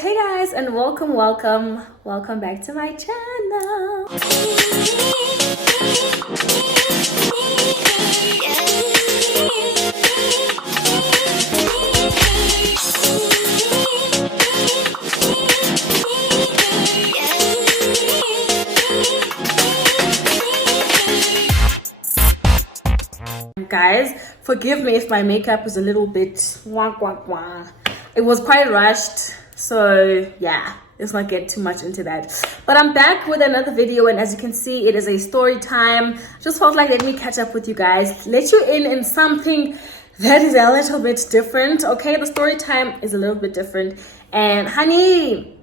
Hey guys, and welcome back to my channel. Guys, forgive me if my makeup is a little bit wah wah wah. It was quite rushed, so yeah, let's not get too much into that. But I'm back with another video, and as you can see, it is a story time. Just felt like let me catch up with you guys, let you in something that is a little bit different. Okay, the story time is a little bit different, and honey,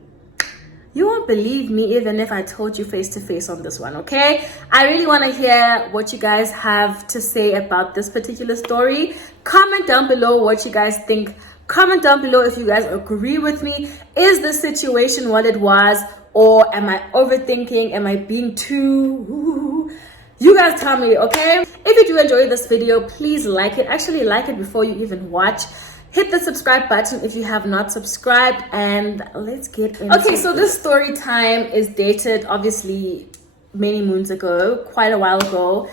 you won't believe me even if I told you face to face on this one, okay? I really want to hear what you guys have to say about this particular story. Comment down below what you guys think. Comment down below if you guys agree with me. Is the situation what it was, or am I overthinking? Am I being too... You guys tell me, okay? If you do enjoy this video, please like it. Actually, like it before you even watch. Hit the subscribe button if you have not subscribed, and let's get into it. Okay, so this story time is dated obviously many moons ago, quite a while ago.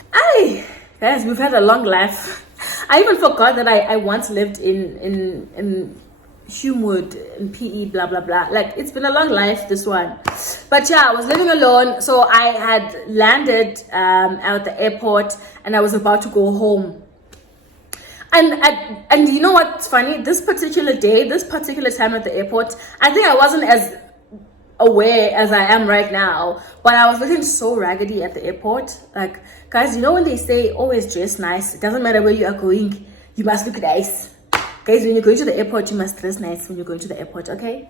Guys, we've had a long life. I even forgot that I once lived in Humewood, in PE, blah blah blah. Like, it's been a long life, this one. But yeah, I was living alone, so I had landed at the airport and I was about to go home. And you know what's funny? This particular day, this particular time at the airport, I think I wasn't as aware as I am right now, but I was looking so raggedy at the airport. Like, guys, you know when they say always dress nice, it doesn't matter where you are going, you must look nice. Guys, when you're going to the airport, you must dress nice when you're going to the airport, okay?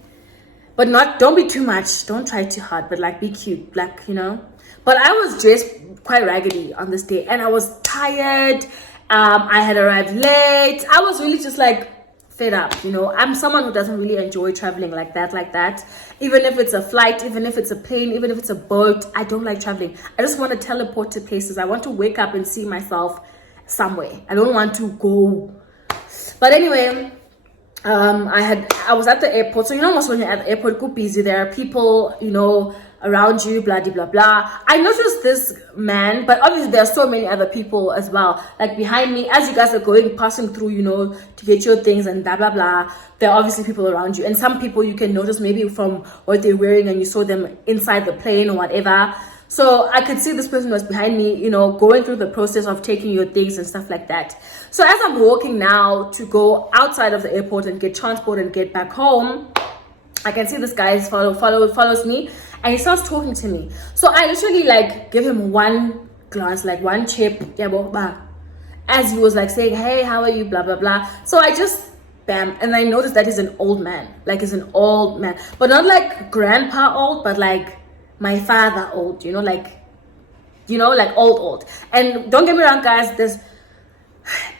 But don't be too much, don't try too hard, but like be cute, like, you know. But I was dressed quite raggedy on this day, and I was tired. I had arrived late. I was really just like fed up, you know. I'm someone who doesn't really enjoy traveling like that. Even if it's a flight, even if it's a plane, even if it's a boat, I don't like traveling. I just want to teleport to places. I want to wake up and see myself somewhere. I don't want to go. But anyway, I was at the airport. So you know, almost when you're at the airport, go busy. There are people, you know, around you, blah blah blah. I noticed this man, but obviously there are so many other people as well, like behind me as you guys are passing through, you know, to get your things and blah blah blah. There are obviously people around you, and some people you can notice maybe from what they're wearing, and you saw them inside the plane or whatever. So I could see this person was behind me, you know, going through the process of taking your things and stuff like that. So as I'm walking now to go outside of the airport and get transport and get back home, I can see this guy follows me, and he starts talking to me. So I literally like give him one glance, like one chip, as he was like saying, hey, how are you, blah blah blah. So I just bam, and I noticed that he's an old man, like he's an old man, but not like grandpa old, but like my father old, you know, like old. And don't get me wrong, guys,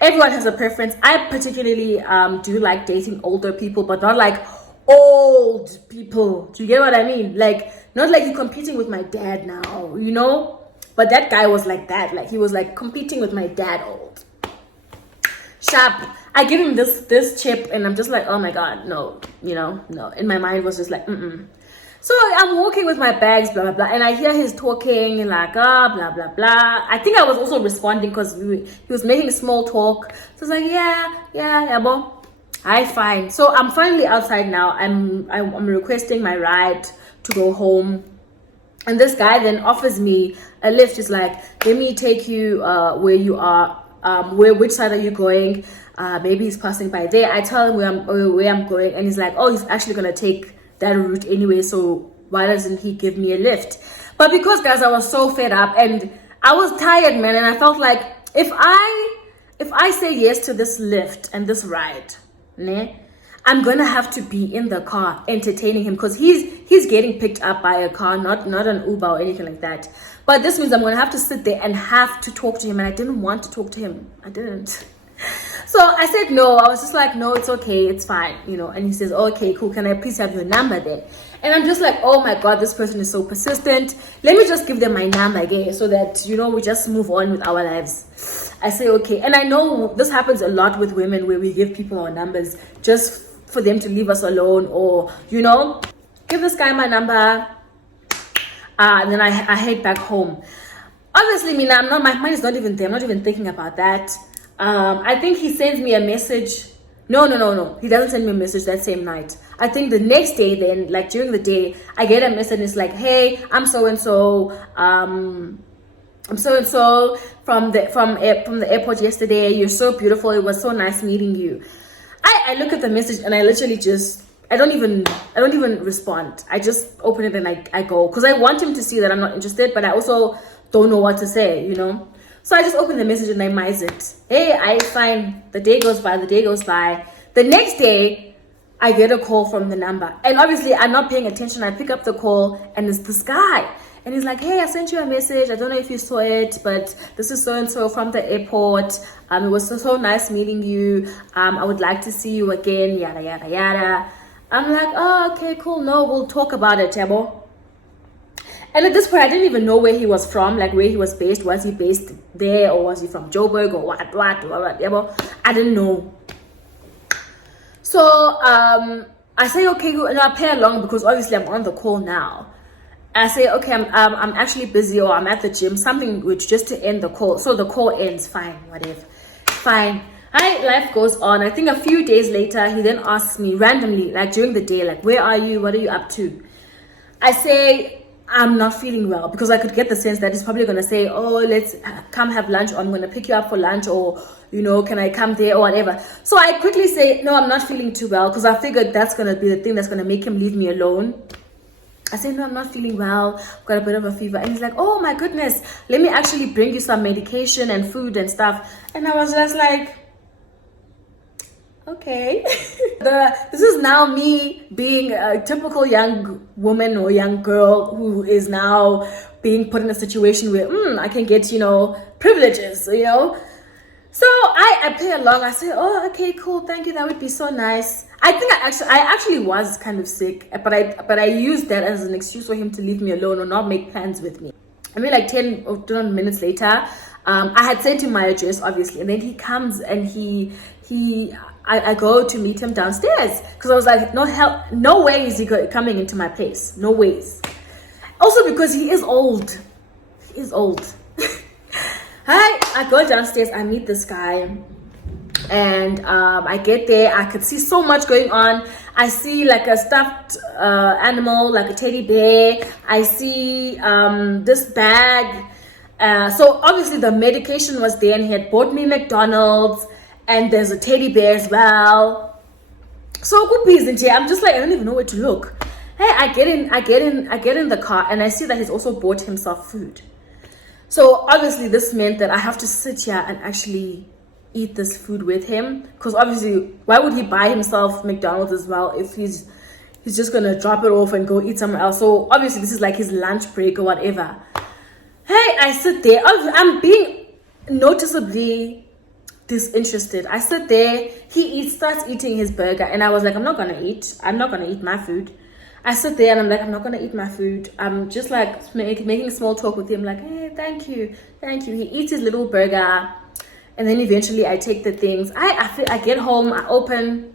everyone has a preference. I particularly do like dating older people, but not like old people. Do you get what I mean? Like, not like you're competing with my dad now, you know. But that guy was like that, like he was like competing with my dad old. Sharp. I give him this chip, and I'm just like, oh my god, no, you know, no. In my mind was just like So I'm walking with my bags, blah blah blah, and I hear he's talking like blah blah blah. I think I was also responding because he was making small talk. So I was like, yeah, bo. Hi, fine. So I'm finally outside now. I'm requesting my ride to go home, and this guy then offers me a lift. He's like, let me take you where you are. Which side are you going? Maybe he's passing by there. I tell him where I'm going, and he's like, oh, he's actually gonna take that route anyway, so why doesn't he give me a lift? But because, guys, I was so fed up and I was tired, man, and I felt like if I say yes to this lift and this ride, I'm gonna have to be in the car entertaining him, because he's getting picked up by a car, not an Uber or anything like that. But this means I'm gonna have to sit there and have to talk to him, and I didn't want to talk to him. I didn't. So I said no. I was just like, no, it's okay, it's fine, you know. And he says, okay, cool, can I please have your number then? And I'm just like, oh my god, this person is so persistent. Let me just give them my number again, so that, you know, we just move on with our lives. I say okay. And I know this happens a lot with women, where we give people our numbers just for them to leave us alone, or give this guy my number, and then I head back home. Obviously, Mina, my mind is not even there. I'm not even thinking about that. I think he sends me a message. No. He doesn't send me a message that same night. I think the next day, then, like during the day, I get a message. And it's like, hey, I'm so and so. I'm so and so from the airport yesterday. You're so beautiful. It was so nice meeting you. I look at the message and I literally just I don't even respond. I just open it and I go, because I want him to see that I'm not interested, but I also don't know what to say, So I just open the message and I mize it. Hey, I fine. The day goes by. The next day, I get a call from the number. And obviously, I'm not paying attention. I pick up the call and it's this guy. And he's like, hey, I sent you a message. I don't know if you saw it, but this is so-and-so from the airport. It was so nice meeting you. I would like to see you again, yada, yada, yada. I'm like, oh, okay, cool. No, we'll talk about it, Tabo. And at this point, I didn't even know where he was from, like where he was based. Was he based there, or was he from Joburg, or what, Tabo? I didn't know. So I say, okay, and I play along because obviously I'm on the call now. I say, okay, I'm actually busy, or I'm at the gym, something which just to end the call. So the call ends, fine, whatever. Fine. Life goes on. I think a few days later, he then asks me randomly, like during the day, like, where are you? What are you up to? I say, I'm not feeling well, because I could get the sense that he's probably going to say, oh, let's come have lunch, or I'm going to pick you up for lunch, or, can I come there, or whatever. So I quickly say, no, I'm not feeling too well, because I figured that's going to be the thing that's going to make him leave me alone. I said, no, I'm not feeling well. I've got a bit of a fever. And he's like, oh my goodness, let me actually bring you some medication and food and stuff. And I was just like, okay. This is now me being a typical young woman or young girl who is now being put in a situation where I can get, privileges, So I play along. I say, oh, okay, cool. Thank you. That would be so nice. I think I actually was kind of sick, but I used that as an excuse for him to leave me alone or not make plans with me. I mean, like 10 or 12 minutes later, I had sent him my address, obviously, and then he comes and I go to meet him downstairs, because I was like, no way is he coming into my place. No ways. Also because he is old. He is old. I go downstairs, I meet this guy, and I get there. I could see so much going on. I see like a stuffed animal, like a teddy bear. I see this bag. So obviously the medication was there, and he had bought me McDonald's, and there's a teddy bear as well. So good business. I'm just like, I don't even know where to look. Hey, I get in the car, and I see that he's also bought himself food. So obviously this meant that I have to sit here and actually eat this food with him, because obviously why would he buy himself McDonald's as well if he's just gonna drop it off and go eat somewhere else? So obviously this is like his lunch break or whatever. Hey, I sit there. I'm being noticeably disinterested. I sit there. He starts eating his burger, and I was like, I'm not gonna eat my food. I sit there and I'm like, I'm not gonna eat my food. I'm just like making small talk with him, like, hey, thank you. He eats his little burger, and then eventually I take the things. I get home, I open.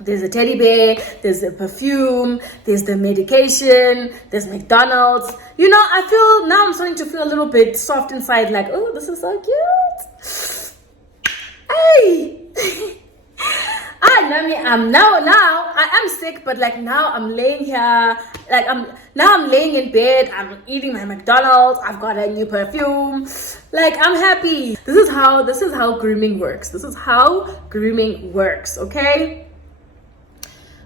There's a teddy bear, there's the perfume, there's the medication, there's McDonald's. I feel now I'm starting to feel a little bit soft inside, like, oh, this is so cute. Hey. I am sick, but like now I'm laying here, like I'm laying in bed, I'm eating my McDonald's, I've got a new perfume, like I'm happy. This is how grooming works. Okay?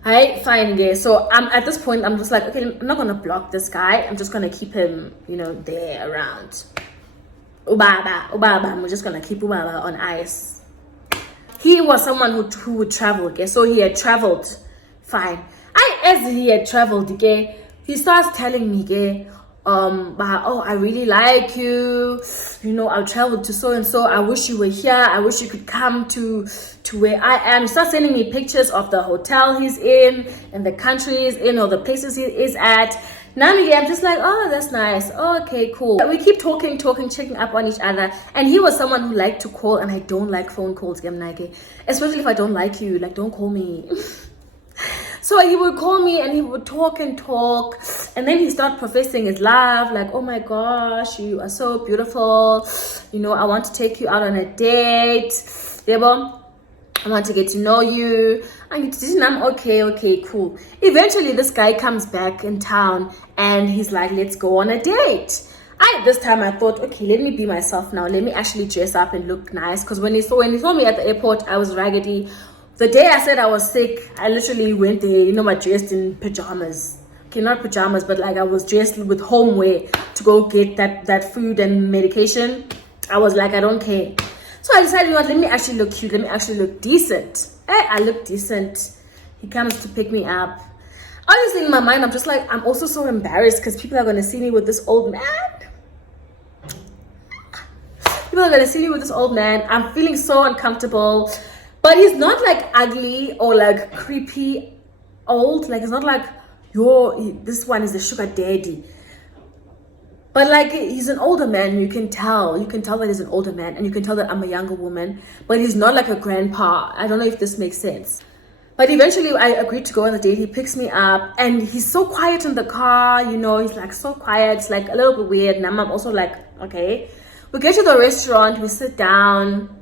Alright, fine, guys. So at this point I'm just like, okay, I'm not gonna block this guy. I'm just gonna keep him, there around. Ubaba. I'm just gonna keep Ubaba on ice. He was someone who would travel, okay? So he had traveled. Fine. As he had traveled, okay, he starts telling me, okay, I really like you. I'll travel to so and so. I wish you were here. I wish you could come to where I am. He starts sending me pictures of the hotel he's in, and the country he's in, or the places he is at. Now I'm just like, oh, that's nice. Oh, okay, cool. We keep talking, checking up on each other. And he was someone who liked to call, and I don't like phone calls, especially if I don't like you. Like, don't call me. So he would call me and he would talk and talk, and then he started professing his love, like, oh my gosh, you are so beautiful, you know, I want to take you out on a date, I want to get to know you. And I'm okay, cool. Eventually this guy comes back in town and he's like, let's go on a date. This time I thought, okay, let me be myself now. Let me actually dress up and look nice. Because when he saw me at the airport, I was raggedy. The day I said I was sick, I literally went there, you know, I dressed in pajamas. Okay, not pajamas, but like I was dressed with homeware to go get that food and medication. I was like, I don't care. So I decided, you know what, let me actually look cute. Let me actually look decent. I look decent. He comes to pick me up. Honestly, in my mind, I'm just like, I'm also so embarrassed because people are going to see me with this old man. People are going to see me with this old man. I'm feeling so uncomfortable. But he's not like ugly or like creepy old. Like, it's not like, this one is the sugar daddy. But like, he's an older man. You can tell that he's an older man, and you can tell that I'm a younger woman, but he's not like a grandpa. I don't know if this makes sense. But eventually I agreed to go on the date. He picks me up and he's so quiet in the car, you know, he's like so quiet. It's like a little bit weird. And I'm also like, okay. We get to the restaurant, we sit down.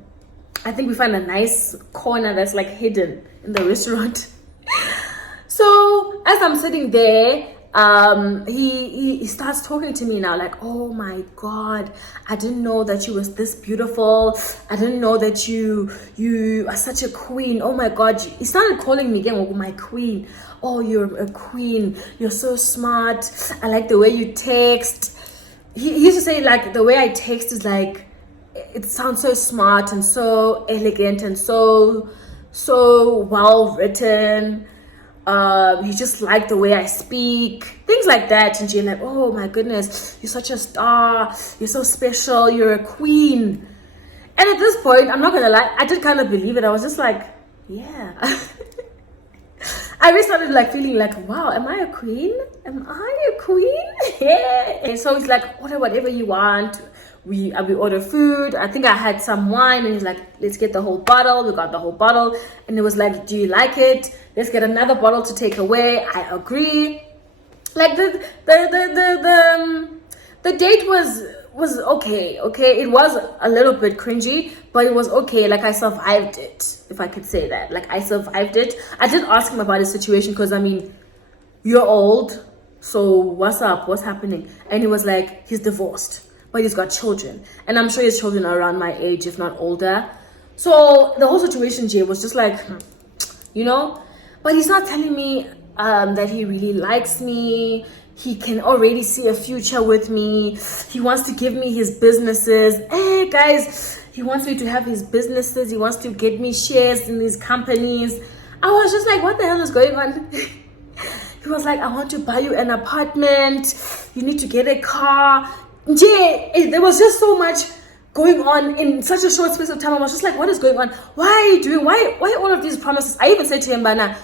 I think we find a nice corner that's like hidden in the restaurant. So as I'm sitting there, he starts talking to me now, like, oh my god, I didn't know that you was this beautiful. I didn't know that you are such a queen. Oh my god. He started calling me again, oh, my queen. Oh, you're a queen, you're so smart, I like the way you text. He used to say, like, the way I text is like, it sounds so smart and so elegant and so well written. He just liked the way I speak, things like that. And she's like, oh my goodness, you're such a star, you're so special, you're a queen. And at this point, I'm not gonna lie, I did kind of believe it. I was just like, yeah. I really started like feeling like, wow, am I a queen? Am I a queen? Yeah. And so he's like, order whatever you want. We order food. I think I had some wine, and he's like, let's get the whole bottle. We got the whole bottle, and it was like, do you like it? Let's get another bottle to take away. I agree. Like the date was okay. Okay, it was a little bit cringy, but it was okay. Like, I survived it, if I could say that. Like, I survived it. I did ask him about his situation because, I mean, you're old, so what's up? What's happening? And he was like, he's divorced, but he's got children, and I'm sure his children are around my age, if not older. So the whole situation, Jay, was just like, you know. But he's not telling me that he really likes me. He can already see a future with me. He wants to give me his businesses. Hey guys, he wants me to have his businesses. He wants to get me shares in these companies. I was just like, what the hell is going on? He was like, I want to buy you an apartment. You need to get a car. There was just so much going on in such a short space of time. I was just like, what is going on? Why are you doing, why all of these promises? I even said to him, Bana,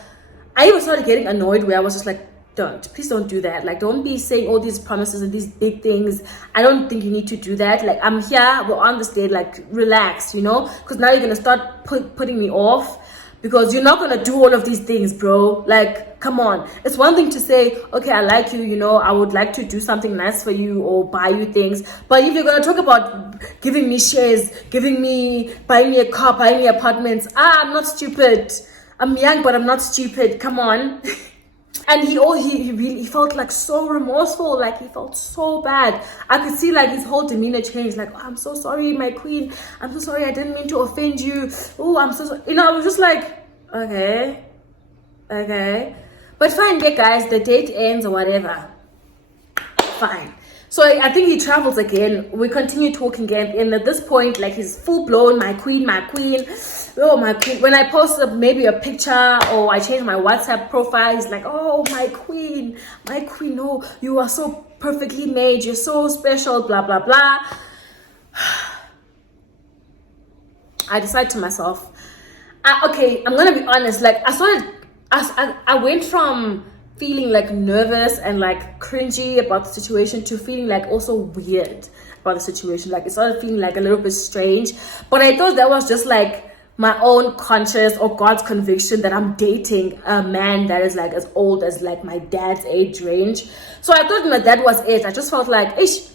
I even started getting annoyed where I was just like, please don't do that. Like, don't be saying all these promises and these big things. I don't think you need to do that. Like, I'm here, we're on this date, like, relax, you know, because now you're gonna start putting me off, because you're not gonna do all of these things, bro. Like, come on. It's one thing to say, okay, I like you, you know, I would like to do something nice for you or buy you things. But if you're gonna talk about giving me shares, buying me a car, buying me apartments, I'm not stupid. I'm young, but I'm not stupid. Come on. And he really felt like so remorseful. Like, he felt so bad. I could see like his whole demeanor change. Like, oh, I'm so sorry, my queen. I'm so sorry. I didn't mean to offend you. Oh, I'm so sorry. You know, I was just like, okay. But fine, yeah, guys, the date ends or whatever. Fine. So I think he travels again. We continue talking again. And at this point, like, he's full blown, my queen. Oh, my queen. When I post maybe a picture or I change my WhatsApp profile, he's like, oh, my queen. Oh, you are so perfectly made. You're so special, blah, blah, blah. I decide to myself, okay, I'm going to be honest. Like, I went from feeling like nervous and like cringy about the situation to feeling like also weird about the situation. Like, it started feeling like a little bit strange, but I thought that was just like my own conscience or God's conviction that I'm dating a man that is like as old as like my dad's age range. So I thought that was it. I just felt like, ish,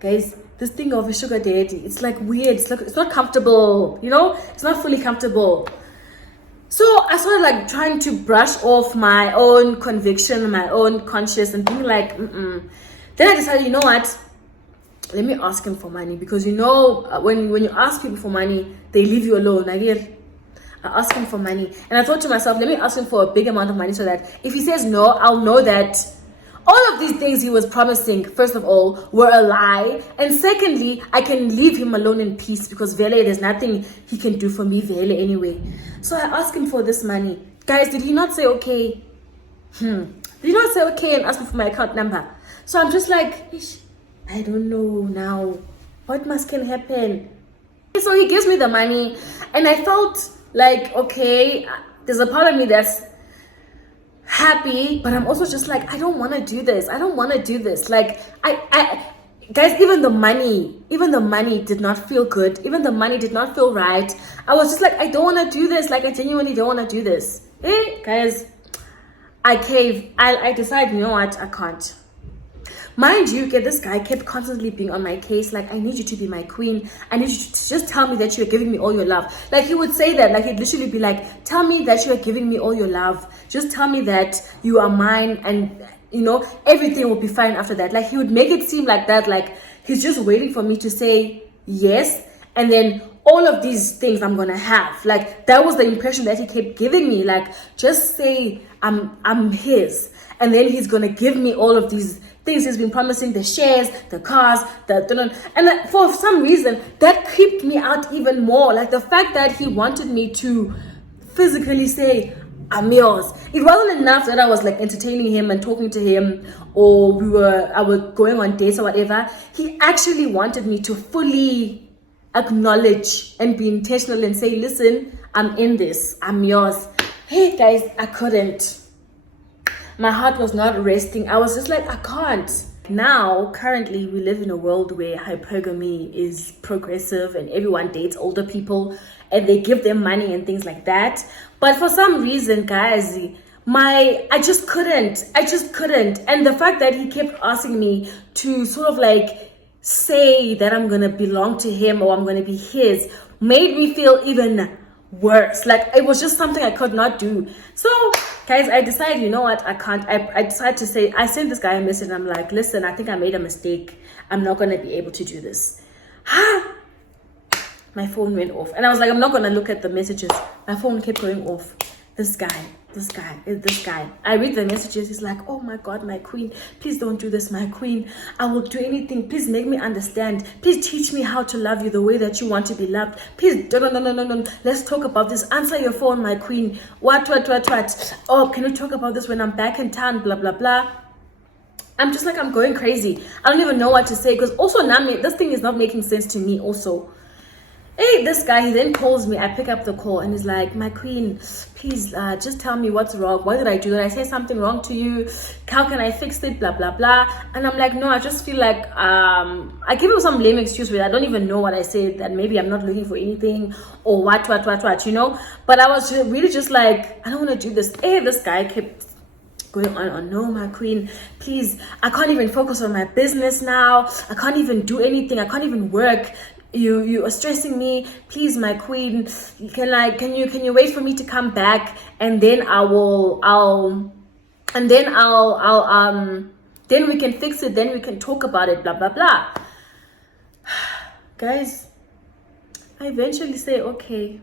guys, this thing of a sugar daddy, it's like weird. It's not comfortable, it's not fully comfortable. So I started like trying to brush off my own conviction, my own conscience, and being like, Then I decided, you know what? Let me ask him for money, because when you ask people for money, they leave you alone. I asked him for money, and I thought to myself, let me ask him for a big amount of money so that if he says no, I'll know that all of these things he was promising, first of all, were a lie, and secondly, I can leave him alone in peace, because Vele, there's nothing he can do for me, Vele, anyway. So I asked him for this money. Guys, did he not say okay? Did he not say okay and ask me for my account number? So I'm just like, ish, I don't know now. What can happen? So he gives me the money, and I felt like, okay, there's a part of me that's happy, but I'm also just like, I don't want to do this. Like, guys, even the money did not feel good. Even the money did not feel right. I was just like, I don't want to do this. Like, I genuinely don't want to do this. Guys, I cave. I decided, you know what? I can't. Mind you, this guy kept constantly being on my case. Like, I need you to be my queen. I need you to just tell me that you're giving me all your love. Like, he would say that. Like, he'd literally be like, tell me that you're giving me all your love. Just tell me that you are mine, and everything will be fine after that. Like, he would make it seem like that. Like, he's just waiting for me to say yes, and then all of these things I'm gonna have. Like, that was the impression that he kept giving me. Like, just say I'm his, and then he's gonna give me all of these things he's been promising, the shares, the cars, and for some reason that creeped me out even more. Like, the fact that he wanted me to physically say I'm yours. It wasn't enough that I was like entertaining him and talking to him, or I was going on dates or whatever. He actually wanted me to fully acknowledge and be intentional and say, listen, I'm in this, I'm yours. Hey guys, I couldn't. My heart was not resting. I was just like, I can't. Now, currently, we live in a world where hypergamy is progressive and everyone dates older people and they give them money and things like that. But for some reason, guys, I just couldn't. And the fact that he kept asking me to sort of like say that I'm going to belong to him or I'm going to be his made me feel even worse. Like, it was just something I could not do. So guys, I decided, you know what, I can't. I decided to say, I sent this guy a message. I'm like, listen, I think I made a mistake. I'm not going to be able to do this. My phone went off. And I was like, I'm not going to look at the messages. My phone kept going off. This guy. I read the messages. He's like, oh my God, my queen. Please don't do this, my queen. I will do anything. Please make me understand. Please teach me how to love you the way that you want to be loved. Please, no. Let's talk about this. Answer your phone, my queen. What? Oh, can we talk about this when I'm back in town? Blah, blah, blah. I'm just like, I'm going crazy. I don't even know what to say, because also now this thing is not making sense to me also. Hey, this guy, he then calls me. I pick up the call and he's like, my queen, please just tell me what's wrong. What did I do? Did I say something wrong to you? How can I fix it? Blah, blah, blah. And I'm like, no, I just feel like I give him some lame excuse where I don't even know what I said, that maybe I'm not looking for anything or what, you know? But I was really just like, I don't want to do this. Hey, this guy kept going on, no, my queen, please, I can't even focus on my business now. I can't even do anything. I can't even work. You are stressing me. Please, my queen, can you wait for me to come back, and then then we can fix it, then we can talk about it, blah blah blah. Guys, I eventually say okay,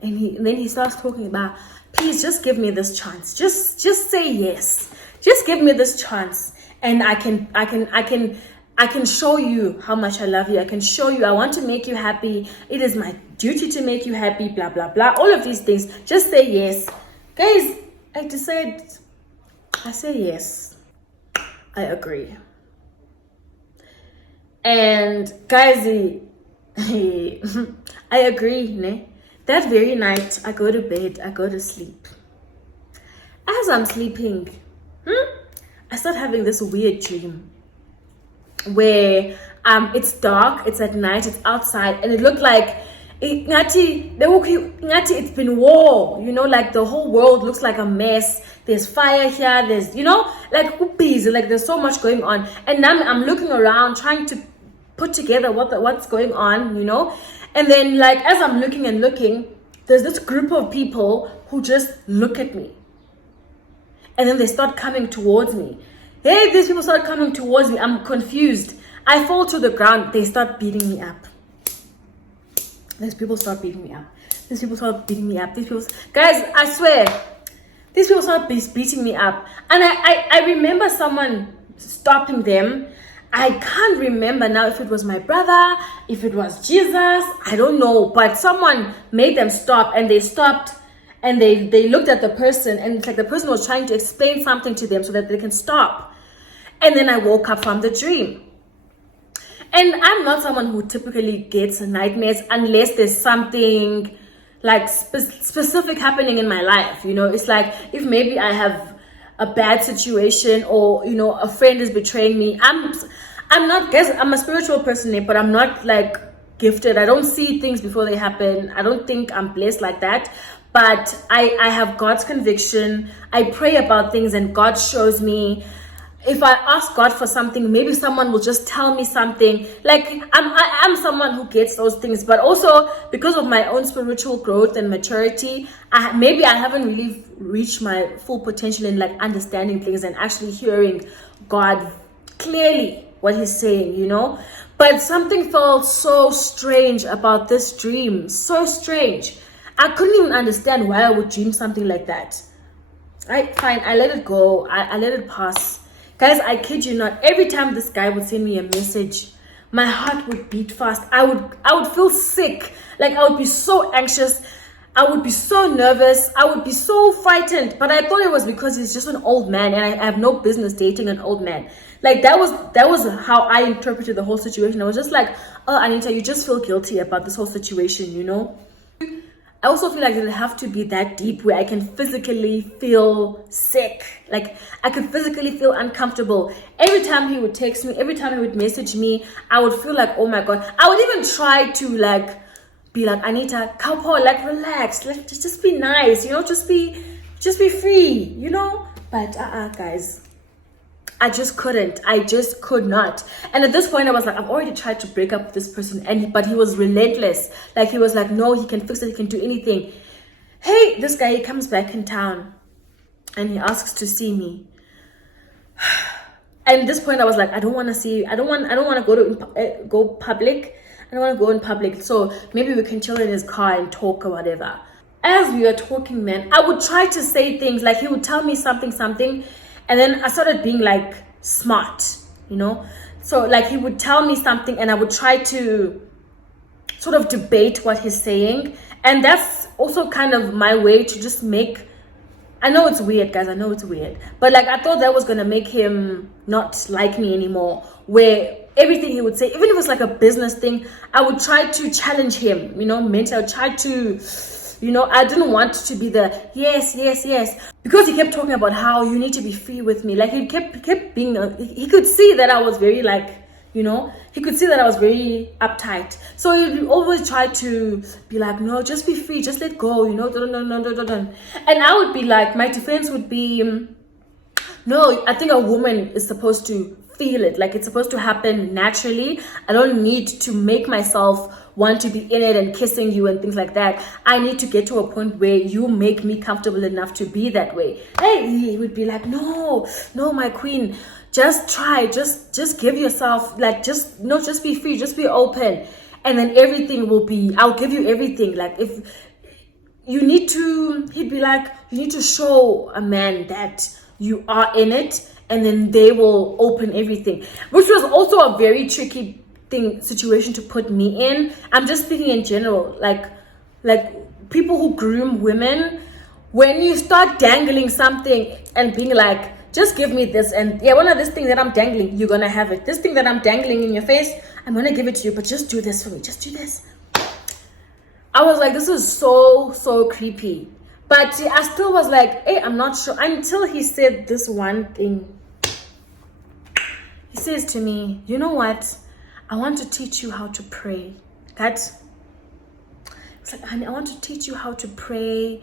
and then he starts talking about, please just give me this chance, just say yes, just give me this chance, and I can show you how much I love you. I can show you, I want to make you happy. It is my duty to make you happy, blah, blah, blah. All of these things. Just say yes. Guys, I say yes. I agree. And guys, I agree. Ne? That very night, I go to bed, I go to sleep. As I'm sleeping, I start having this weird dream where it's dark, it's at night, it's outside, and it looked like It's been war, you know, like the whole world looks like a mess. There's fire here, there's, you know, like busy, like there's so much going on. And now I'm looking around trying to put together what's going on, you know. And then like as I'm looking and looking, there's this group of people who just look at me. And then they start coming towards me. Hey, these people start coming towards me. I'm confused. I fall to the ground. They start beating me up. These people start beating me up. These people start beating me up. These people, guys, I swear, these people start beating me up. And I remember someone stopping them. I can't remember now if it was my brother, if it was Jesus, I don't know. But someone made them stop, and they stopped, and they looked at the person, and it's like the person was trying to explain something to them so that they can stop. And then I woke up from the dream. And I'm not someone who typically gets nightmares unless there's something like specific happening in my life. You know, it's like if maybe I have a bad situation, or, you know, a friend is betraying me. I'm not, guess I'm a spiritual person, but I'm not like gifted. I don't see things before they happen. I don't think I'm blessed like that. But I have God's conviction. I pray about things and God shows me. If I ask God for something, maybe someone will just tell me something. Like I'm someone who gets those things, but also because of my own spiritual growth and maturity, maybe I haven't really reached my full potential in like understanding things and actually hearing God clearly what He's saying, you know. But something felt so strange about this dream, so strange. I couldn't even understand why I would dream something like that. I let it go. I let it pass. Guys, I kid you not, every time this guy would send me a message, my heart would beat fast. I would feel sick. Like I would be so anxious. I would be so nervous. I would be so frightened. But I thought it was because he's just an old man, and I have no business dating an old man. Like that was how I interpreted the whole situation. I was just like, oh, Anita, you just feel guilty about this whole situation, you know? I also feel like it would have to be that deep where I can physically feel sick. Like I could physically feel uncomfortable. Every time he would text me, every time he would message me, I would feel like, oh my God. I would even try to like be like, Anita, cowboy, like relax. Like just be nice, you know, just be free, you know? But guys, I just couldn't. I just could not. And at this point, I was like, I've already tried to break up with this person, but he was relentless. Like he was like, no, he can fix it. He can do anything. Hey, this guy, he comes back in town, and he asks to see me. And at this point, I was like, I don't want to see you. I don't want to go public. I don't want to go in public. So maybe we can chill in his car and talk or whatever. As we were talking, man, I would try to say things like he would tell me something. And then I started being like smart, you know. So like he would tell me something and I would try to sort of debate what he's saying. And that's also kind of my way to just make, I know it's weird, guys, I know it's weird, but like I thought that was gonna make him not like me anymore, where everything he would say, even if it was like a business thing, I would try to challenge him, you know, mentally. I would try to, you know, I didn't want to be the yes, because he kept talking about how you need to be free with me. Like he kept being, he could see that I was very like, you know, he could see that I was very uptight. So he would always try to be like, no, just be free, just let go, you know, no. And I would be like, my defense would be, no, I think a woman is supposed to feel it. Like it's supposed to happen naturally. I don't need to make myself want to be in it and kissing you and things like that. I need to get to a point where you make me comfortable enough to be that way. Hey, he would be like, no, my queen, just try, just give yourself, like, just be free, just be open, and then everything will be, I'll give you everything. Like if you need to, he'd be like, you need to show a man that you are in it, and then they will open everything, which was also a very tricky situation to put me in. I'm just speaking in general, like people who groom women, when you start dangling something and being like, just give me this, and yeah, one of these things that I'm dangling, you're gonna have it. This thing that I'm dangling in your face, I'm gonna give it to you, but just do this for me, just do this. I was like, this is so creepy. But I still was like, hey, I'm not sure, until he said this one thing. He says to me, you know what? I want to teach you how to pray. That It's like, honey, I want to teach you how to pray.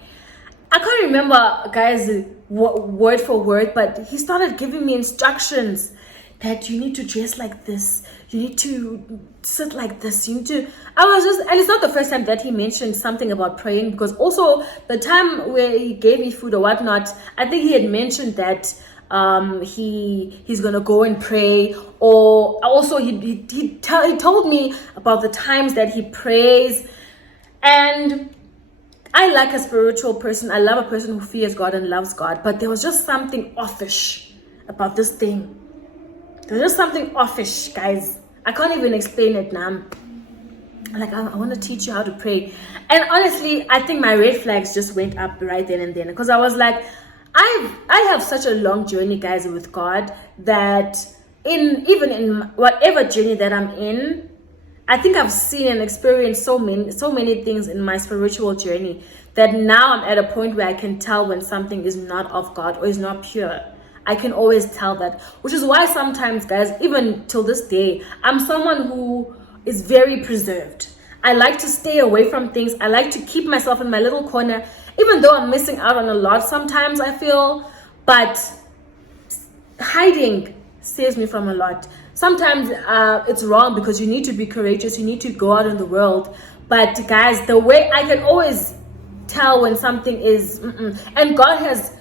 I can't remember, guys, word for word, but he started giving me instructions that you need to dress like this, you need to sit like this, you need to. I was just, and it's not the first time that he mentioned something about praying, because also the time where he gave me food or whatnot, I think he had mentioned that he's gonna go and pray, or also he told me about the times that he prays. And I like a spiritual person. I love a person who fears God and loves God, but there was just something offish about this thing. There's just something offish, guys. I can't even explain it now. Like, I want to teach you how to pray. And honestly, I think my red flags just went up right then and then, because I was like, I have such a long journey, guys, with God, that even in whatever journey that I'm in, I think I've seen and experienced so many things in my spiritual journey that now I'm at a point where I can tell when something is not of God or is not pure. I can always tell that, which is why sometimes, guys, even till this day, I'm someone who is very preserved. I like to stay away from things. I like to keep myself in my little corner, even though I'm missing out on a lot sometimes, I feel, but hiding saves me from a lot. Sometimes it's wrong, because you need to be courageous, you need to go out in the world. But guys, the way I can always tell when something is and God has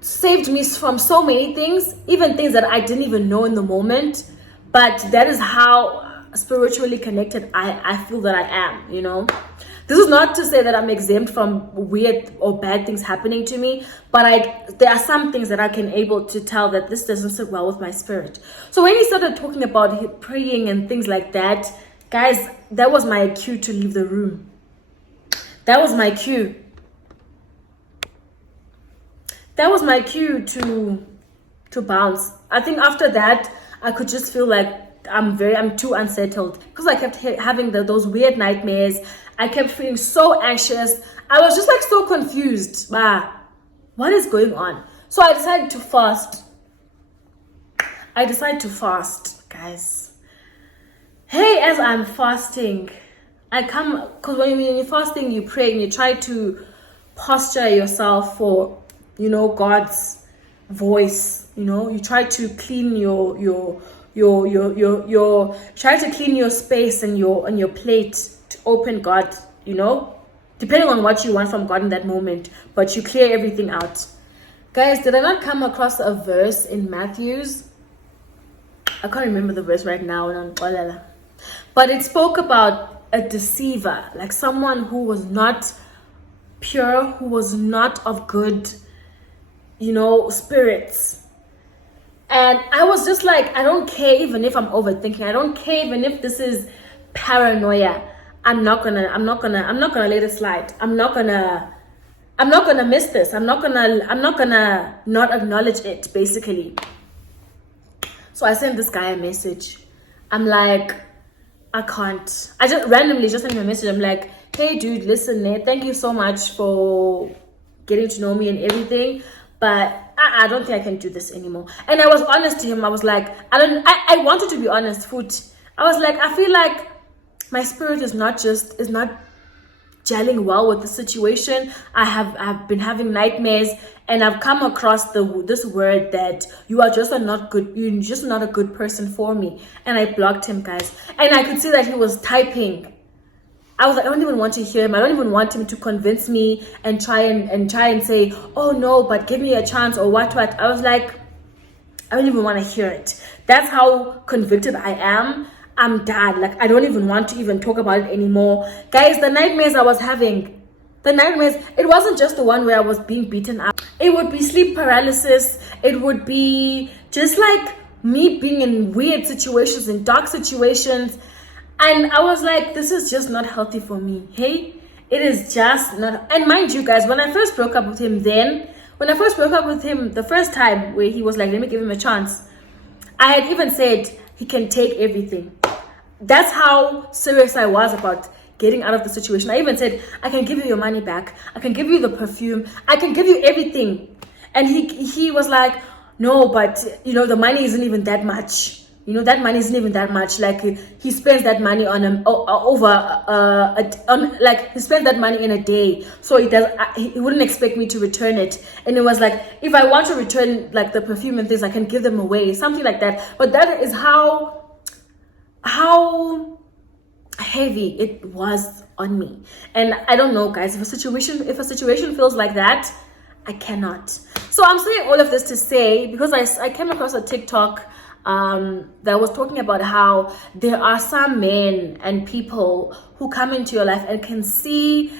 saved me from so many things, even things that I didn't even know in the moment, but that is how spiritually connected I feel that I am, you know. This is not to say that I'm exempt from weird or bad things happening to me, but there are some things that I can able to tell that this doesn't sit well with my spirit. So when he started talking about praying and things like that, guys, that was my cue to leave the room. That was my cue. That was my cue to bounce. I think after that, I could just feel like I'm too unsettled, because I kept having those weird nightmares. I kept feeling so anxious. I was just like so confused. What is going on? So I decided to fast. Guys. Hey, as I'm fasting, because when you're fasting, you pray and you try to posture yourself for, you know, God's voice. You know, you try to clean your try to clean your space and your plate to open God, you know, depending on what you want from God in that moment, but you clear everything out. Guys, did I not come across a verse in Matthew's? I can't remember the verse right now, but it spoke about a deceiver, like someone who was not pure, who was not of good, you know, spirits. And I was just like, I don't care even if I'm overthinking. I don't care even if this is paranoia. I'm not gonna let it slide. I'm not gonna miss this. I'm not gonna not acknowledge it, basically. So I sent this guy a message. I'm like, I can't. I just randomly just sent him a message. I'm like, hey dude, listen, thank you so much for getting to know me and everything, but I don't think I can do this anymore. And I was honest to him. I was like, I wanted to be honest, foot. I was like, I feel like my spirit is not gelling well with the situation. I've been having nightmares, and I've come across this word that you're just not a good person for me. And I blocked him, guys. And I could see that he was typing. I was like, I don't even want to hear him. I don't even want him to convince me and try and say, oh no, but give me a chance or what. I was like, I don't even want to hear it. That's how convicted I am. I'm done. Like, I don't even want to even talk about it anymore. Guys, the nightmares I was having, it wasn't just the one where I was being beaten up. It would be sleep paralysis. It would be just like me being in weird situations, in dark situations. And I was like, this is just not healthy for me. Hey, it is just not. And mind you, guys, when I first broke up with him the first time, where he was like, let me give him a chance, I had even said he can take everything. That's how serious I was about getting out of the situation. I even said, I can give you your money back. I can give you the perfume. I can give you everything. And he was like, no, but you know, the money isn't even that much. You know, that money isn't even that much. Like, he spends that money on he spends that money in a day. So he wouldn't expect me to return it. And it was like, if I want to return like the perfume and things, I can give them away, something like that. But that is how heavy it was on me. And I don't know, guys, if a situation feels like that, I cannot. So I'm saying all of this to say, because I came across a TikTok that was talking about how there are some men and people who come into your life and can see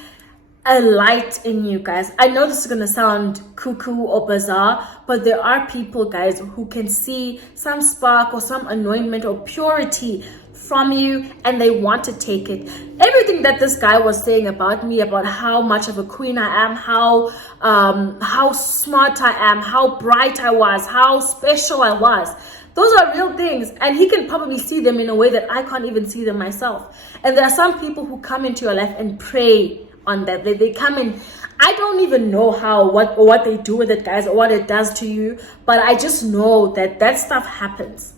a light in you, guys. I know this is gonna sound cuckoo or bizarre, but there are people, guys, who can see some spark or some anointment or purity from you, and they want to take it. Everything that this guy was saying about me, about how much of a queen I am, how smart I am, how bright I was, how special I was, those are real things, and he can probably see them in a way that I can't even see them myself. And there are some people who come into your life and prey on that. They come in, I don't even know what they do with it, guys, or what it does to you, but I just know that stuff happens.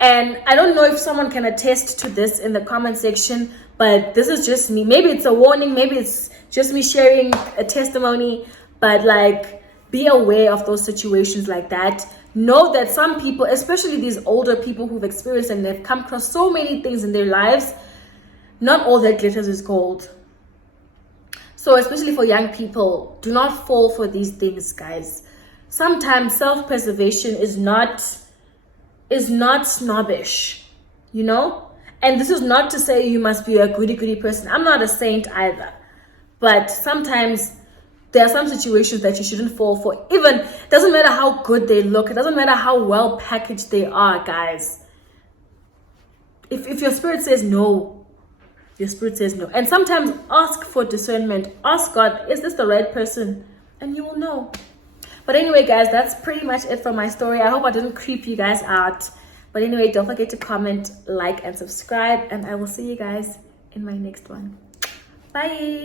And I don't know if someone can attest to this in the comment section, but this is just me. Maybe it's a warning, maybe it's just me sharing a testimony, but like, be aware of those situations like that. Know that some people, especially these older people who've experienced and they've come across so many things in their lives, not all that glitters is gold. So especially for young people, do not fall for these things, guys. Sometimes self-preservation is not snobbish, you know? And this is not to say you must be a goody person. I'm not a saint either. But sometimes there are some situations that you shouldn't fall for. Even, doesn't matter how good they look. It doesn't matter how well packaged they are, guys. If your spirit says no, your spirit says no. And sometimes ask for discernment. Ask God, is this the right person? And you will know. But anyway, guys, that's pretty much it for my story. I hope I didn't creep you guys out. But anyway, don't forget to comment, like, and subscribe. And I will see you guys in my next one. Bye.